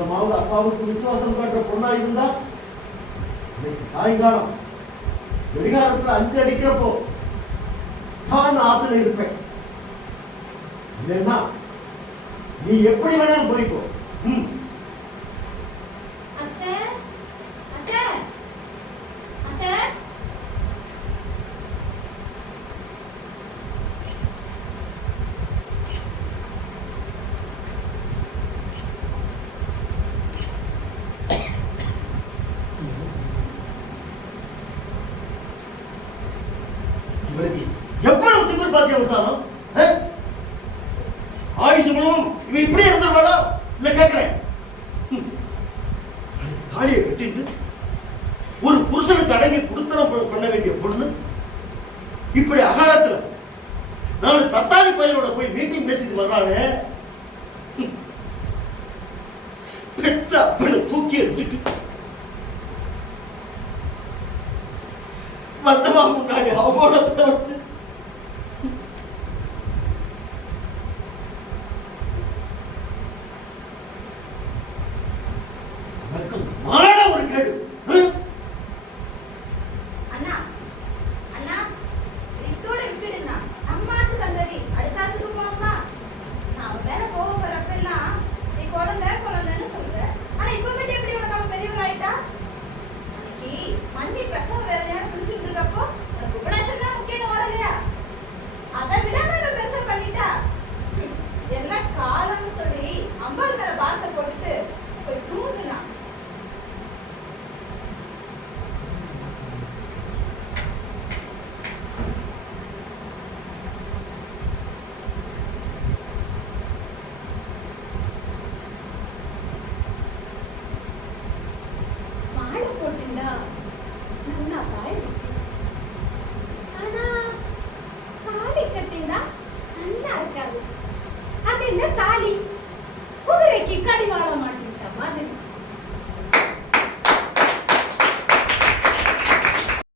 கொஞ்சமாவது அப்பாவுக்கு விசுவாசம் காட்டுற பொண்ணா இருந்தா இன்னைக்கு சாயங்காலம் வெடிகாரத்துல 5 அடிக்கிறப்போ தான் ஆத்துல இருப்பேன். இல்லைன்னா நீ எப்படி வேணாலும் போய்க்கோ. எவ்வளவு திமிர் பாத்தியா விசாரம்? ஆயுஷ் முழுவதும் இவன் இப்படியே இருந்துருவாளா? இல்ல கேட்கிறேன், தாலியை கட்டிட்டு ஒரு புருஷனுக்கு அடங்கி குடுத்தனம் பண்ண வேண்டிய பொண்ணு இப்படி அகாலத்துல நான் தத்தாரி பையனோட போய் மீட்டிங் பேசிட்டு வர்றானே, பெத்த அப்பனை தூக்கி எரிச்சிட்டு வந்தவா முன்னாடி அவமானத்தை வச்சு மாற ஒரு கேடு. அண்ணா அண்ணா இதோட விட்டுடுங்க. அம்மாத்து சந்ததி அடுத்தாத்துக்கு போகணுமா? நான் வேற கோவப்படுறப்பெல்லாம் நீ குழந்தைன்னு சொல்ற. ஆனா இப்ப மட்டும் எப்படி உனக்கு அவன் பெரியவள் ஆயிட்டா? அன்னைக்கு மண்ணி பிரசவ வேலையான குளிச்சுட்டு இருக்கப்போ உனக்கு உபநேசம் தான் முக்கியம் ஓடலையா? அதை விடாம இவ பெருசா பண்ணிட்டா. எல்லாம் காலம்னு சொல்லி அம்பாள் மேல பாரத்தை போட்டுட்டு போய் தூங்குனா. தாலி குதிரைக்கு கடிவாளம்